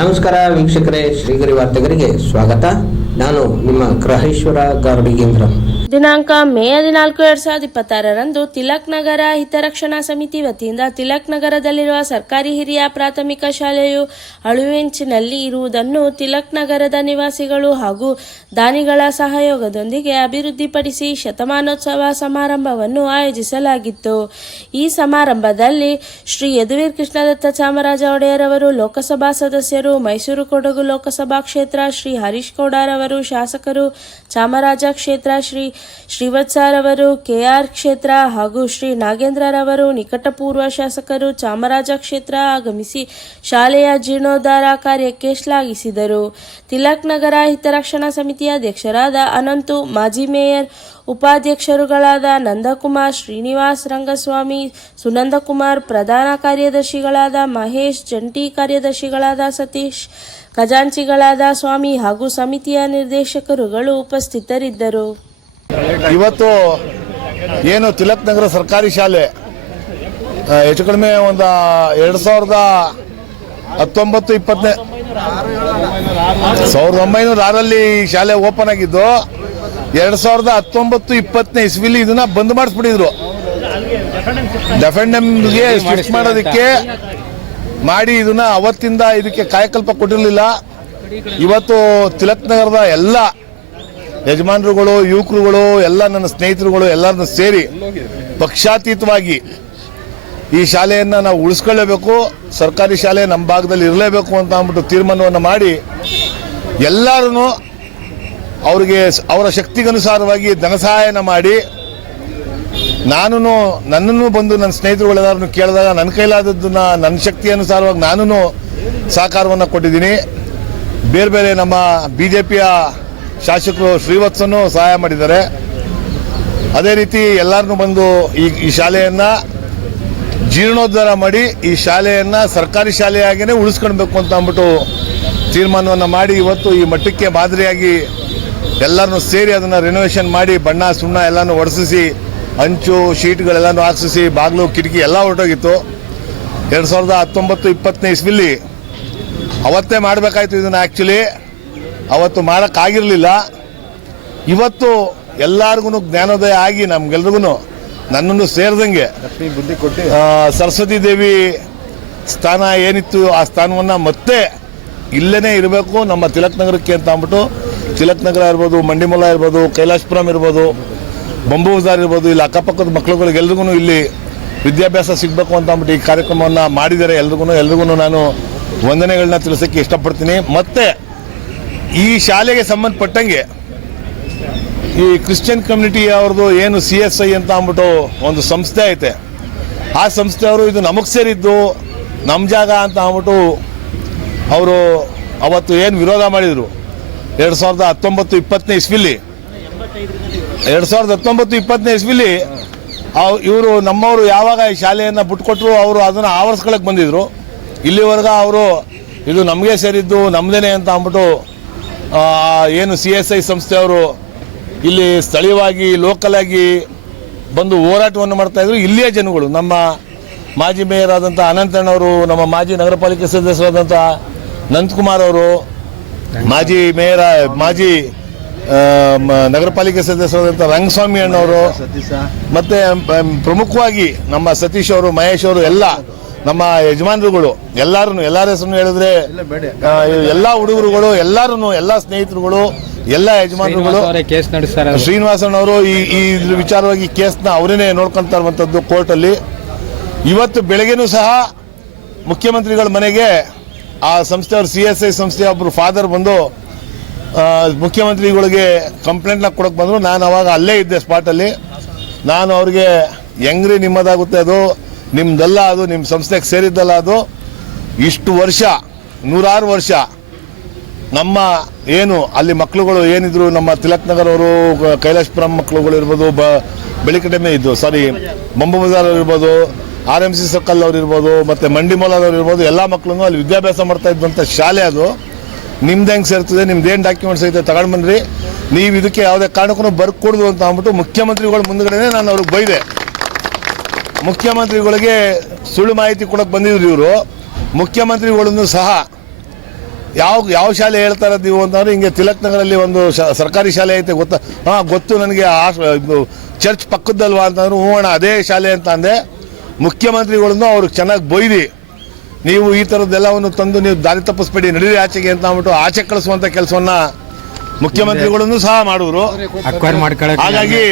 ನಮಸ್ಕಾರ ವೀಕ್ಷಕರೇ, ಶ್ರೀಗರಿ ವಾರ್ತೆಗರಿಗೆ ಸ್ವಾಗತ. ನಾನು ನಿಮ್ಮ ಗ್ರಹೇಶ್ವರ ಗಾರ್ಡಿಗೇಂದ್ರ. ದಿನಾಂಕ ಮೇ 14, 2026ರಂದು ತಿಲಕ್ ನಗರ ಹಿತರಕ್ಷಣಾ ಸಮಿತಿ ವತಿಯಿಂದ ತಿಲಕ್ ನಗರದಲ್ಲಿರುವ ಸರ್ಕಾರಿ ಹಿರಿಯ ಪ್ರಾಥಮಿಕ ಶಾಲೆಯು ಅಳುವೆಂಚಿನಲ್ಲಿ ಇರುವುದನ್ನು ತಿಲಕ್ ನಗರದ ನಿವಾಸಿಗಳು ಹಾಗೂ ದಾನಿಗಳ ಸಹಯೋಗದೊಂದಿಗೆ ಅಭಿವೃದ್ಧಿಪಡಿಸಿ ಶತಮಾನೋತ್ಸವ ಸಮಾರಂಭವನ್ನು ಆಯೋಜಿಸಲಾಗಿತ್ತು. ಈ ಸಮಾರಂಭದಲ್ಲಿ ಶ್ರೀ ಯದುವೀರ್ ಕೃಷ್ಣದತ್ತ ಚಾಮರಾಜ ಒಡೆಯರ್ ಅವರು ಲೋಕಸಭಾ ಸದಸ್ಯರು, ಮೈಸೂರು ಕೊಡಗು ಲೋಕಸಭಾ ಕ್ಷೇತ್ರ ಶ್ರೀ ಹರೀಶ್ ಗೌಡರವರು ಶಾಸಕರು, ಚಾಮರಾಜ ಕ್ಷೇತ್ರ ಶ್ರೀ ಶ್ರೀವತ್ಸರವರು, ಕೆಆರ್ ಕ್ಷೇತ್ರ ಹಾಗೂ ಶ್ರೀ ನಾಗೇಂದ್ರರವರು ನಿಕಟಪೂರ್ವ ಶಾಸಕರು ಚಾಮರಾಜ ಕ್ಷೇತ್ರ ಆಗಮಿಸಿ ಶಾಲೆಯ ಜೀರ್ಣೋದ್ಧಾರ ಕಾರ್ಯಕ್ಕೆ ಶ್ಲಾಘಿಸಿದರು. ತಿಲಕ್ ನಗರ ಹಿತರಕ್ಷಣಾ ಸಮಿತಿಯ ಅಧ್ಯಕ್ಷರಾದ ಅನಂತು, ಮಾಜಿ ಮೇಯರ್, ಉಪಾಧ್ಯಕ್ಷರುಗಳಾದ ನಂದಕುಮಾರ್, ಶ್ರೀನಿವಾಸ್, ರಂಗಸ್ವಾಮಿ, ಸುನಂದಕುಮಾರ್, ಪ್ರಧಾನ ಕಾರ್ಯದರ್ಶಿಗಳಾದ ಮಹೇಶ್, ಜಂಟಿ ಕಾರ್ಯದರ್ಶಿಗಳಾದ ಸತೀಶ್, ಖಜಾಂಚಿಗಳಾದ ಸ್ವಾಮಿ ಹಾಗೂ ಸಮಿತಿಯ ನಿರ್ದೇಶಕರುಗಳು ಉಪಸ್ಥಿತರಿದ್ದರು. ಇವತ್ತು ಏನು ತಿಲಕ್ ನಗರ ಸರ್ಕಾರಿ ಶಾಲೆ ಹೆಚ್ಚು ಕಡಿಮೆ ಒಂದು 2019-20 1906ರಲ್ಲಿ ಶಾಲೆ ಓಪನ್ ಆಗಿದ್ದು 2019-20 ಇಸ್ವಿಲಿ ಇದನ್ನ ಬಂದ್ ಮಾಡಿಸ್ಬಿಟ್ಟಿದ್ರು. ಡೆಫೆಂಡಮ್ಗೆ ಶಿಫ್ಟ್ ಮಾಡೋದಕ್ಕೆ ಮಾಡಿ ಇದನ್ನ ಅವತ್ತಿಂದ ಇದಕ್ಕೆ ಕಾಯಕಲ್ಪ ಕೊಟ್ಟಿರಲಿಲ್ಲ. ಇವತ್ತು ತಿಲಕ್ ನಗರದ ಎಲ್ಲ ಯಜಮಾನರುಗಳು, ಯುವಕರುಗಳು, ಎಲ್ಲ ನನ್ನ ಸ್ನೇಹಿತರುಗಳು ಎಲ್ಲರನ್ನು ಸೇರಿ ಪಕ್ಷಾತೀತವಾಗಿ ಈ ಶಾಲೆಯನ್ನು ನಾವು ಉಳಿಸ್ಕೊಳ್ಳೇಬೇಕು, ಸರ್ಕಾರಿ ಶಾಲೆ ನಮ್ಮ ಭಾಗದಲ್ಲಿ ಇರಲೇಬೇಕು ಅಂತ ಅಂದ್ಬಿಟ್ಟು ತೀರ್ಮಾನವನ್ನು ಮಾಡಿ ಎಲ್ಲರೂ ಅವರಿಗೆ ಅವರ ಶಕ್ತಿಗನುಸಾರವಾಗಿ ಧನ ಸಹಾಯನ ಮಾಡಿ ನನ್ನನ್ನು ಬಂದು ನನ್ನ ಸ್ನೇಹಿತರುಗಳೆಲ್ಲರನ್ನು ಕೇಳಿದಾಗ ನನ್ನ ಕೈಲಾದದ್ದನ್ನು ನನ್ನ ಶಕ್ತಿ ಅನುಸಾರವಾಗಿ ನಾನು ಸಹಕಾರವನ್ನು ಕೊಟ್ಟಿದ್ದೀನಿ. ಬೇರೆ ಬೇರೆ ನಮ್ಮ BJPಯ ಶಾಸಕರು ಶ್ರೀವತ್ಸನು ಸಹಾಯ ಮಾಡಿದ್ದಾರೆ. ಅದೇ ರೀತಿ ಎಲ್ಲರನ್ನೂ ಬಂದು ಈ ಶಾಲೆಯನ್ನು ಜೀರ್ಣೋದ್ಧಾರ ಮಾಡಿ ಈ ಶಾಲೆಯನ್ನು ಸರ್ಕಾರಿ ಶಾಲೆಯಾಗಿಯೇ ಉಳಿಸ್ಕೊಳ್ಬೇಕು ಅಂತ ಅಂದ್ಬಿಟ್ಟು ತೀರ್ಮಾನವನ್ನು ಮಾಡಿ ಇವತ್ತು ಈ ಮಟ್ಟಕ್ಕೆ ಮಾದರಿಯಾಗಿ ಎಲ್ಲರನ್ನೂ ಸೇರಿ ಅದನ್ನು ರಿನೋವೇಷನ್ ಮಾಡಿ ಬಣ್ಣ ಸುಣ್ಣ ಎಲ್ಲನೂ ಒಡಿಸಿ ಅಂಚು ಶೀಟ್ಗಳೆಲ್ಲನೂ ಹಾಕ್ಸಿಸಿ ಬಾಗಿಲು ಕಿಟಕಿ ಎಲ್ಲ ಹೊರಟೋಗಿತ್ತು. 2019-20 ಇಸ್ವಿಲಿ ಅವತ್ತೇ ಮಾಡಬೇಕಾಯ್ತು ಇದನ್ನು. ಆ್ಯಕ್ಚುಲಿ ಅವತ್ತು ಮಾಡೋಕ್ಕಾಗಿರಲಿಲ್ಲ. ಇವತ್ತು ಎಲ್ಲರಿಗೂ ಜ್ಞಾನೋದಯ ಆಗಿ ನಮ್ಗೆಲ್ರಿಗೂ ನನ್ನನ್ನು ಸೇರಿದಂಗೆ ಸರಸ್ವತಿ ದೇವಿ ಸ್ಥಾನ ಏನಿತ್ತು ಆ ಸ್ಥಾನವನ್ನು ಮತ್ತೆ ಇಲ್ಲೇ ಇರಬೇಕು ನಮ್ಮ ತಿಲಕ್ ನಗರಕ್ಕೆ ಅಂತ ಅಂದ್ಬಿಟ್ಟು ತಿಲಕ್ ನಗರ ಇರ್ಬೋದು, ಮಂಡಿಮೂಲ ಇರ್ಬೋದು, ಕೈಲಾಸಪುರಂ ಇರ್ಬೋದು, ಬಂಬು ಬಜಾರ್ ಇರ್ಬೋದು, ಇಲ್ಲಿ ಅಕ್ಕಪಕ್ಕದ ಮಕ್ಕಳುಗಳಿಗೆಲ್ರಿಗೂ ಇಲ್ಲಿ ವಿದ್ಯಾಭ್ಯಾಸ ಸಿಗಬೇಕು ಅಂತ ಅಂದ್ಬಿಟ್ಟು ಈ ಕಾರ್ಯಕ್ರಮವನ್ನು ಮಾಡಿದ್ದಾರೆ. ಎಲ್ರಿಗೂ ನಾನು ವಂದನೆಗಳನ್ನ ತಿಳಿಸೋಕ್ಕೆ ಇಷ್ಟಪಡ್ತೀನಿ. ಮತ್ತು ಈ ಶಾಲೆಗೆ ಸಂಬಂಧಪಟ್ಟಂಗೆ ಈ ಕ್ರಿಶ್ಚಿಯನ್ ಕಮ್ಯುನಿಟಿ ಅವ್ರದ್ದು ಏನು CSI ಅಂತ ಅಂದ್ಬಿಟ್ಟು ಒಂದು ಸಂಸ್ಥೆ ಐತೆ, ಆ ಸಂಸ್ಥೆಯವರು ಇದು ನಮಗೆ ಸೇರಿದ್ದು ನಮ್ಮ ಜಾಗ ಅಂತ ಅಂದ್ಬಿಟ್ಟು ಅವರು ಅವತ್ತು ಏನು ವಿರೋಧ ಮಾಡಿದರು 2019-20 ಇಸ್ವಿಲಿ 2019-20 ಇಸ್ವಿಲಿ ಇವರು ನಮ್ಮವರು ಯಾವಾಗ ಈ ಶಾಲೆಯನ್ನು ಬಿಟ್ಕೊಟ್ರು ಅವರು ಅದನ್ನು ಆವರಿಸ್ಕೊಳ್ಳೋಕೆ ಬಂದಿದ್ರು. ಇಲ್ಲಿವರೆಗೆ ಅವರು ಇದು ನಮಗೆ ಸೇರಿದ್ದು ನಮ್ಮದೇನೆ ಅಂತ ಅಂದ್ಬಿಟ್ಟು ಏನು CSI ಸಂಸ್ಥೆಯವರು ಇಲ್ಲಿ ಸ್ಥಳೀಯವಾಗಿ ಲೋಕಲ್ ಆಗಿ ಬಂದು ಹೋರಾಟವನ್ನು ಮಾಡ್ತಾಯಿದ್ರು. ಇಲ್ಲಿಯ ಜನಗಳು ನಮ್ಮ ಮಾಜಿ ಮೇಯರ್ ಆದಂಥ ಅನಂತಣ್ಣವರು, ನಮ್ಮ ಮಾಜಿ ನಗರ ಪಾಲಿಕೆ ಸದಸ್ಯರಾದಂಥ ನಂದಕುಮಾರ್ ಅವರು, ಮಾಜಿ ನಗರ ಪಾಲಿಕೆ ಸದಸ್ಯರಾದಂಥ ರಂಗಸ್ವಾಮಿ ಅಣ್ಣವರು, ಮತ್ತು ಪ್ರಮುಖವಾಗಿ ನಮ್ಮ ಸತೀಶ್ ಅವರು, ಮಹೇಶ್ ಅವರು, ಎಲ್ಲ ನಮ್ಮ ಯಜಮಾನರುಗಳು ಎಲ್ಲರ ಹೆಸರನ್ನು ಹೇಳಿದ್ರೆ ಎಲ್ಲ ಹುಡುಗರುಗಳು ಎಲ್ಲ ಸ್ನೇಹಿತರುಗಳು, ಎಲ್ಲ ಯಜಮಾನರುಗಳು, ಶ್ರೀನಿವಾಸಣ್ಣವರು ಈ ವಿಚಾರವಾಗಿ ಕೇಸ್ನ ಅವರೇ ನೋಡ್ಕೊಳ್ತಾ ಇರುವಂಥದ್ದು ಕೋರ್ಟಲ್ಲಿ. ಇವತ್ತು ಬೆಳಗ್ಗೆನೂ ಸಹ ಮುಖ್ಯಮಂತ್ರಿಗಳ ಮನೆಗೆ ಆ ಸಂಸ್ಥೆಯವರು CSI ಸಂಸ್ಥೆಯ ಒಬ್ಬರು ಫಾದರ್ ಬಂದು ಮುಖ್ಯಮಂತ್ರಿಗಳಿಗೆ ಕಂಪ್ಲೇಂಟ್ನ ಕೊಡೋಕೆ ಬಂದರು. ನಾನು ಅವಾಗ ಅಲ್ಲೇ ಇದ್ದೆ ಸ್ಪಾಟಲ್ಲಿ. ನಾನು ಅವ್ರಿಗೆ ಹೆಂಗ್ರಿ ನಿಮ್ಮದಾಗುತ್ತೆ, ಅದು ನಿಮ್ಮದಲ್ಲ, ಅದು ನಿಮ್ಮ ಸಂಸ್ಥೆಗೆ ಸೇರಿದ್ದಲ್ಲ, ಅದು ಇಷ್ಟು ವರ್ಷ 106 ವರ್ಷ ನಮ್ಮ ಏನು ಅಲ್ಲಿ ಮಕ್ಕಳುಗಳು ಏನಿದ್ರು ನಮ್ಮ ತಿಲಕ್ ನಗರ್ ಅವರು, ಕೈಲಾಸಪುರಂ ಮಕ್ಕಳುಗಳು ಇರ್ಬೋದು, ಬೆಳಿಕಟಮೆ ಇದ್ದು ಬಂಬು ಬಜಾರ್ ಇರ್ಬೋದು, RMC ಸರ್ಕಲ್ ಅವ್ರು ಇರ್ಬೋದು, ಮತ್ತು ಮಂಡಿಮೂಲದವ್ರು ಇರ್ಬೋದು, ಎಲ್ಲ ಮಕ್ಕಳನ್ನು ಅಲ್ಲಿ ವಿದ್ಯಾಭ್ಯಾಸ ಮಾಡ್ತಾ ಇದ್ದಂಥ ಶಾಲೆ ಅದು. ನಿಮ್ದು ಹೆಂಗೆ ಸೇರ್ತದೆ, ನಿಮ್ದೇನು ಡಾಕ್ಯುಮೆಂಟ್ಸ್ ಐತೆ ತಗೊಂಡು ಬನ್ನಿರಿ, ನೀವು ಇದಕ್ಕೆ ಯಾವುದೇ ಕಾರಣಕ್ಕೂ ಬರ್ಕೊಡ್ದು ಅಂತ ಅಂದ್ಬಿಟ್ಟು ಮುಖ್ಯಮಂತ್ರಿಗಳು ಮುಂದ್ಗಡೆ ನಾನು ಅವ್ರಿಗೆ ಬೈದೆ. ಮುಖ್ಯಮಂತ್ರಿಗಳಿಗೆ ಸುಳ್ಳು ಮಾಹಿತಿ ಕೊಡೋಕೆ ಬಂದಿದ್ರು ಇವರು. ಮುಖ್ಯಮಂತ್ರಿಗಳನ್ನು ಸಹ ಯಾವ ಶಾಲೆ ಹೇಳ್ತಾ ಇರೋದು ನೀವು ಅಂತಂದ್ರೆ, ಹಿಂಗೆ ತಿಲಕ್ ನಗರಲ್ಲಿ ಒಂದು ಸರ್ಕಾರಿ ಶಾಲೆ ಐತೆ ಗೊತ್ತಾ? ಗೊತ್ತು ನನಗೆ, ಚರ್ಚ್ ಪಕ್ಕದಲ್ವಾ ಅಂತಂದ್ರೆ, ಹ್ಞೂ ಅಣ್ಣ ಅದೇ ಶಾಲೆ ಅಂತ ಅಂದೆ. ಮುಖ್ಯಮಂತ್ರಿಗಳನ್ನು ಅವ್ರಿಗೆ ಚೆನ್ನಾಗಿ ಬೈದಿ, ನೀವು ಈ ಥರದ್ದೆಲ್ಲವನ್ನು ತಂದು ನೀವು ದಾರಿ ತಪ್ಪಿಸ್ಬೇಡಿ, ನಡೀರಿ ಆಚೆಗೆ ಅಂತ ಅಂದ್ಬಿಟ್ಟು ಆಚೆ ಕಳಿಸುವಂಥ ಕೆಲಸವನ್ನ ಮುಖ್ಯಮಂತ್ರಿಗಳನ್ನು ಸಹ ಮಾಡಿದ್ರು. ಹಾಗಾಗಿ